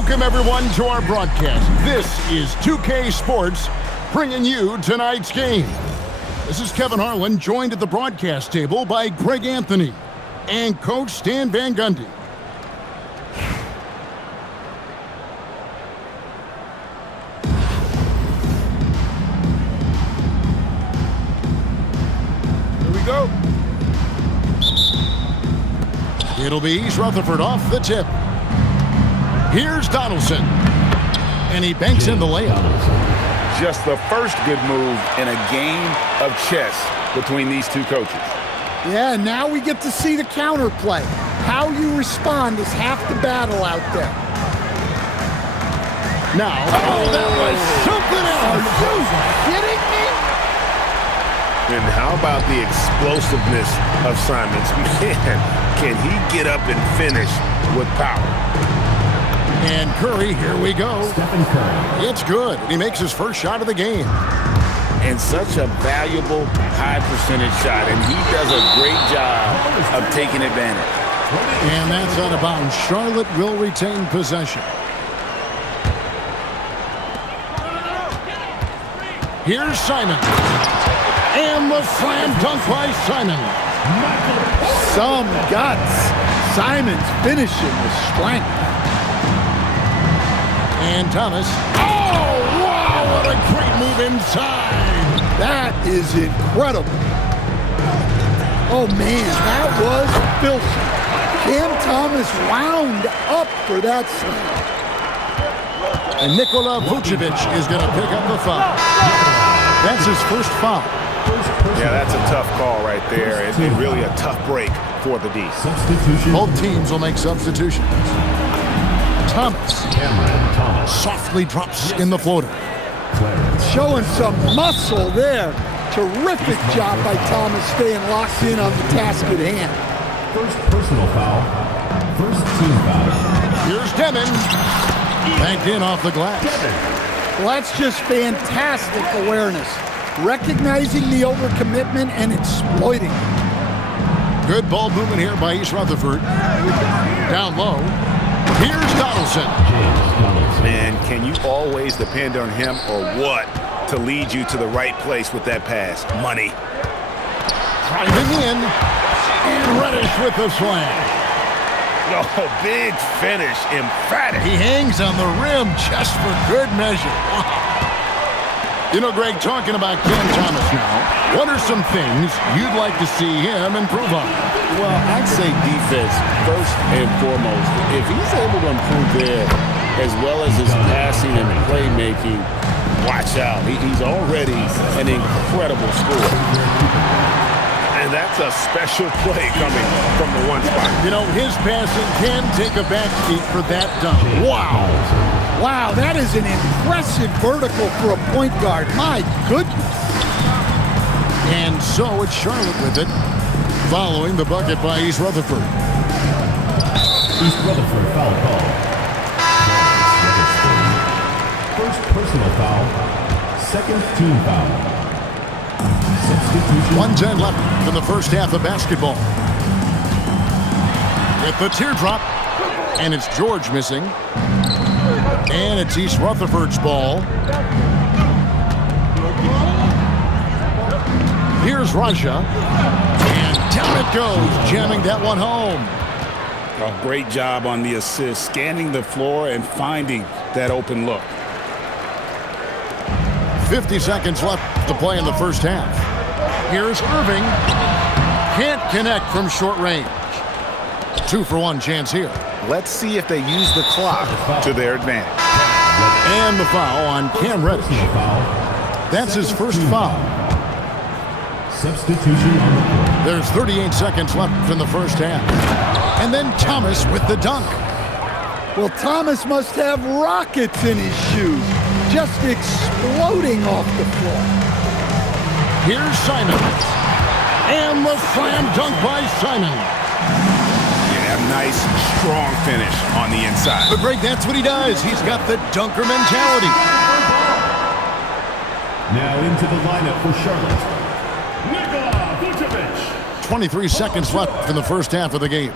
Welcome, everyone, to our broadcast. This is 2K Sports, bringing you tonight's game. This is Kevin Harlan, joined at the broadcast table by Greg Anthony and Coach Stan Van Gundy. Here we go. It'll be East Rutherford off the tip. Here's Donaldson, and he banks in the layup. Just the first good move in a game of chess between these two coaches. Yeah, now we get to see the counterplay. How you respond is half the battle out there. Now, that was something else. Are you kidding me? And how about the explosiveness of Simmons? Can he get up and finish with power? And Curry, here we go. Stephen Curry. It's good. He makes his first shot of the game. And such a valuable high percentage shot, and he does a great job of taking advantage. And that's out of bounds. Charlotte will retain possession. Here's Simmons. And the slam dunk by Simmons. Some guts. Simmons finishing with strength. And Thomas. Oh, wow, what a great move inside. That is incredible. Oh, man, that was filthy. Cam Thomas wound up for that slam. And Nikola Vucevic is going to pick up the foul. That's his first foul. Yeah, that's a tough call right there. It's really a tough break for the D. Substitution. Both teams will make substitutions. Thomas softly drops in the floater. Showing some muscle there. Terrific job by Thomas staying locked in on the task at hand. First personal foul. First team foul. Here's Demon. Banked in off the glass. Well, that's just fantastic awareness. Recognizing the overcommitment and exploiting it. Good ball movement here by East Rutherford. Down low. Here's Donaldson. Man, can you always depend on him or what to lead you to the right place with that pass? Money. Driving in. And Reddish with the slam. Oh, big finish. Emphatic. He hangs on the rim just for good measure. You know, Greg, talking about Cam Thomas now, what are some things you'd like to see him improve on? Well, I'd say defense first and foremost. If he's able to improve there, as well as his passing and playmaking, watch out. He's already an incredible scorer. And that's a special play coming from the one spot. You know, his passing can take a backseat for that dunk. Wow. Wow, that is an impressive vertical for a point guard. My goodness. And so it's Charlotte with it, following the bucket by East Rutherford. East Rutherford foul call. First personal foul. Second team foul. Substitution. 1:10 left in the first half of basketball. With the teardrop, and it's George missing. And it's East Rutherford's ball. Here's Raja. And down it goes, jamming that one home. A great job on the assist, scanning the floor and finding that open look. 50 seconds left to play in the first half. Here's Irving. Can't connect from short range. 2-for-1 chance here. Let's see if they use the clock to their advantage. And the foul on Cam Reddish. That's his first foul. Substitution on the court. There's 38 seconds left in the first half. And then Thomas with the dunk. Well, Thomas must have rockets in his shoes. Just exploding off the floor. Here's Simmons. And the slam dunk by Simmons. Yeah, nice, strong finish on the inside. But Greg, that's what he does. He's got the dunker mentality. Now into the lineup for Charlotte. Nikola Vucevic. 23 seconds left in the first half of the game.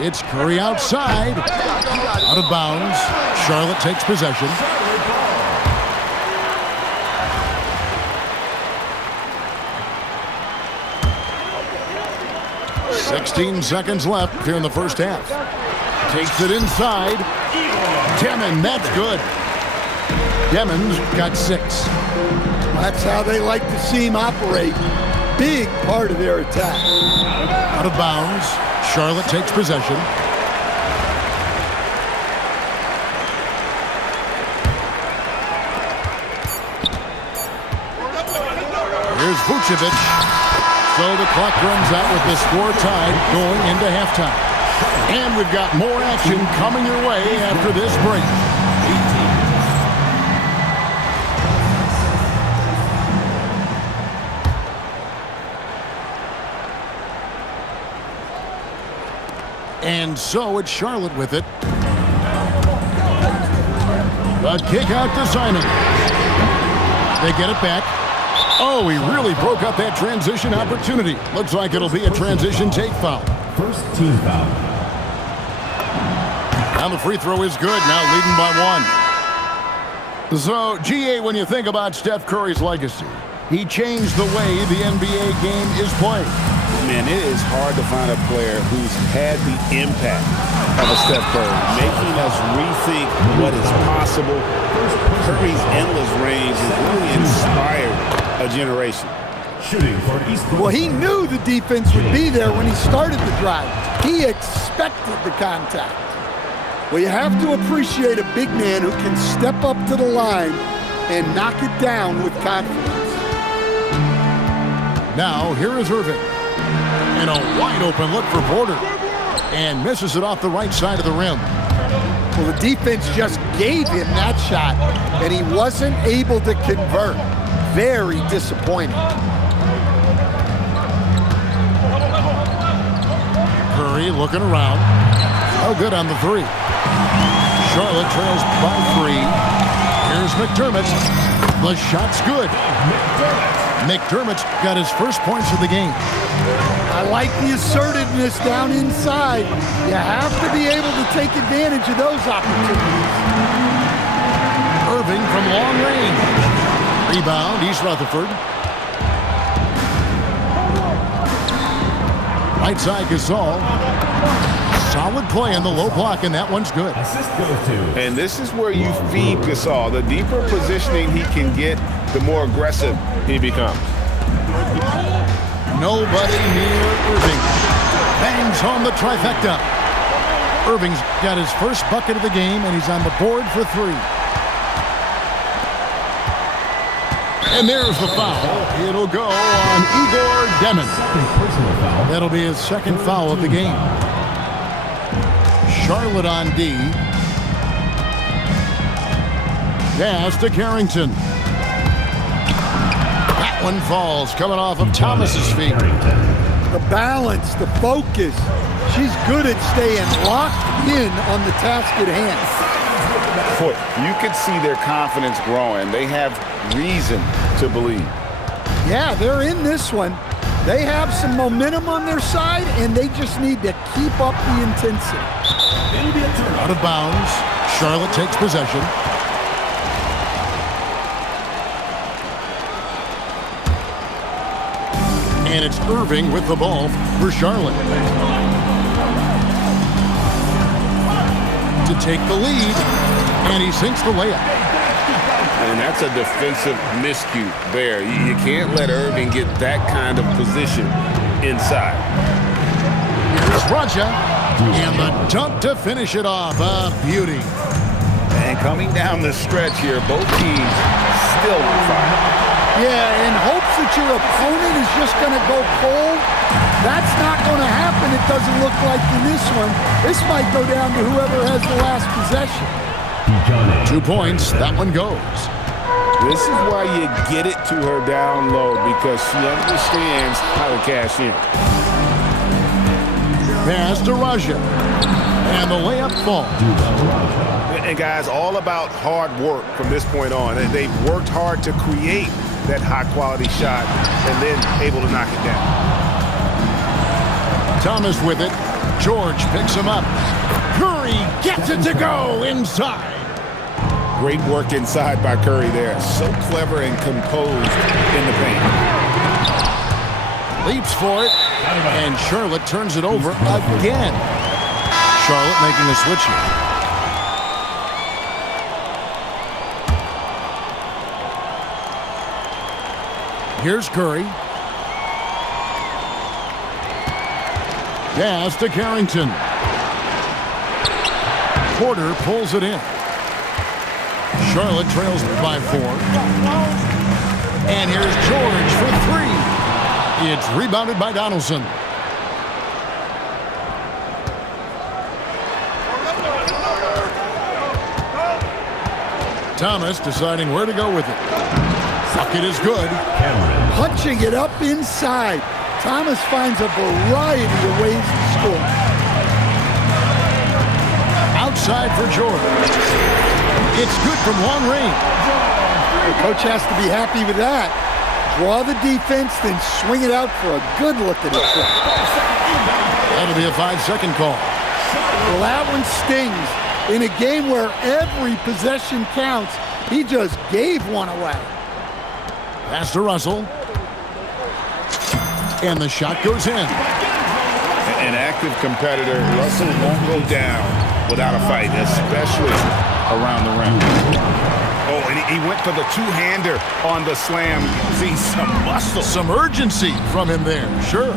It's Curry outside. Out of bounds. Charlotte takes possession. "16 seconds left here in the first half. Takes it inside. Demon, that's good. Demon's got 6. That's how they like to see him operate. Big part of their attack. Out of bounds. Charlotte takes possession. Here's Vucevic. So the clock runs out with the score tied going into halftime. And we've got more action coming your way after this break. And so it's Charlotte with it. A kick out to Simon. They get it back. Oh, he really broke up that transition opportunity. Looks like it'll be a transition take foul. First team foul. Now the free throw is good, now leading by 1. So, GA, when you think about Steph Curry's legacy, he changed the way the NBA game is played. Man, it is hard to find a player who's had the impact of a Steph Curry, making us rethink what is possible. Curry's endless range has really inspired a generation. Shooting for East. Well, he knew the defense would be there when he started the drive. He expected the contact. Well, you have to appreciate a big man who can step up to the line and knock it down with confidence. Now, here is Irving. And a wide open look for Porter. And misses it off the right side of the rim. Well, the defense just gave him that shot, and he wasn't able to convert. Very disappointing. Curry looking around. Oh, good on the 3. Charlotte trails by 3. Here's McDermott. The shot's good. McDermott's got his first points of the game. I like the assertiveness down inside. You have to be able to take advantage of those opportunities. Irving from long range. Rebound, East Rutherford. Right side, Gasol. Solid play in the low block, and that one's good. Assist goes to. And this is where you feed Gasol. The deeper positioning he can get, the more aggressive he becomes. Nobody near Irving. Bangs home the trifecta. Irving's got his first bucket of the game, and he's on the board for 3. And there's the foul. It'll go on Igor Demon. Personal foul. That'll be his second foul of the game. Charlotte on D. Pass to Carrington. That one falls, coming off of Thomas's feet. The balance, the focus. She's good at staying locked in on the task at hand. Boy, you could see their confidence growing. They have reason to believe. Yeah, they're in this one. They have some momentum on their side, and they just need to keep up the intensity. Out of bounds. Charlotte takes possession. And it's Irving with the ball for Charlotte. To take the lead, and he sinks the layup. And that's a defensive miscue there. You can't let Irving get that kind of position inside. Here's Raja, and the dunk to finish it off. A beauty. And coming down the stretch here, both teams still on fire. Yeah, in hopes that your opponent is just going to go cold. That's not going to happen, it doesn't look like in this one. This might go down to whoever has the last possession. 2 points, that one goes. This is why you get it to her down low, because she understands how to cash in. Pass to Raja. And the layup falls. And guys, all about hard work from this point on. And they've worked hard to create that high-quality shot and then able to knock it down. Thomas with it. George picks him up. Curry gets it to go inside. Great work inside by Curry there. So clever and composed in the paint. Leaps for it, and Charlotte turns it over again. Charlotte making a switch here. Here's Curry. Pass to Carrington. Porter pulls it in. Charlotte trails by 4. And here's George for 3. It's rebounded by Donaldson. Thomas deciding where to go with it. Bucket is good. Punching it up inside. Thomas finds a variety of ways to score. Outside for George. It's good from long range. The coach has to be happy with that. Draw the defense, then swing it out for a good look at it. That'll be a 5-second call. Well, that one stings. In a game where every possession counts, he just gave one away. Pass to Russell. And the shot goes in. An active competitor, Russell won't go down without a fight, especially around the rim. Oh, and he went for the two-hander on the slam. See some muscle. Some urgency from him there, sure.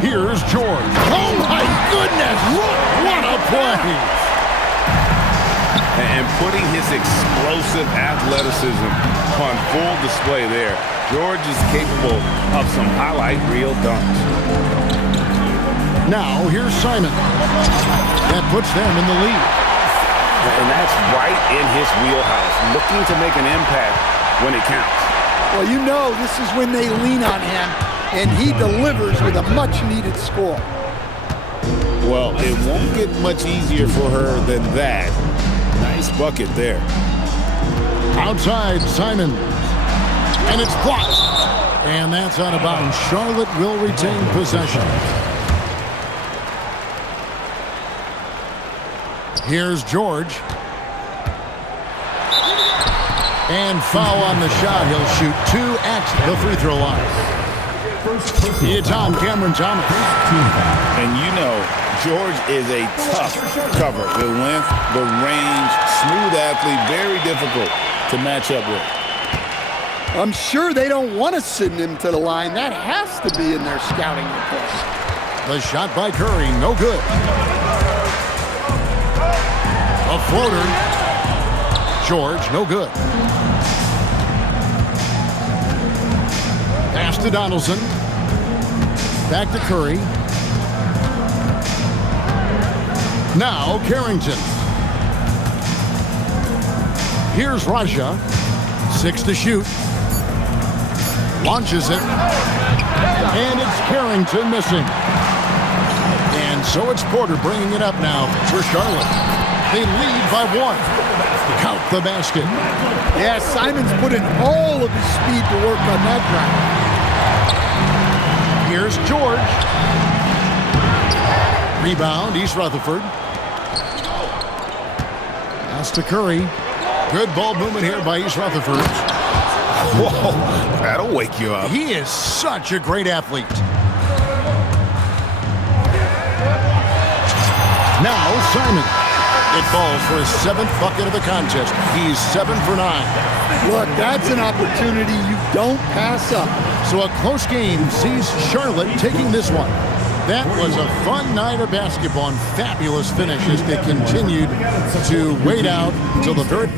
Here's George. Oh, my goodness! What a play! And putting his explosive athleticism on full display there. George is capable of some highlight reel dunks. Now, here's Simon. That puts them in the lead. And that's right in his wheelhouse, looking to make an impact when it counts. Well, you know this is when they lean on him, and he delivers with a much-needed score. Well, it won't get much easier for her than that. Nice bucket there. Outside, Simon. And it's blocked. And that's out of bounds. Charlotte will retain possession. Here's George. And foul on the shot. He'll shoot 2 at the free throw line. It's on Cameron Thomas. And you know, George is a tough cover. The length, the range, smooth athlete, very difficult to match up with. I'm sure they don't want to send him to the line. That has to be in their scouting report. The shot by Curry, no good. A floater. George, no good. Pass to Donaldson. Back to Curry. Now Carrington. Here's Raja. 6 to shoot. Launches it. And it's Carrington missing. And so it's Porter bringing it up now for Charlotte. They lead by 1. Count the basket. Yeah, Simon's putting all of his speed to work on that drive. Here's George. Rebound, East Rutherford. Pass to Curry. Good ball movement here by East Rutherford. Whoa, that'll wake you up. He is such a great athlete. Now Simon. It falls for his 7th bucket of the contest. He's 7 for 9. Look, that's an opportunity you don't pass up. So a close game sees Charlotte taking this one. That was a fun night of basketball and fabulous finish as they continued to wait out until the very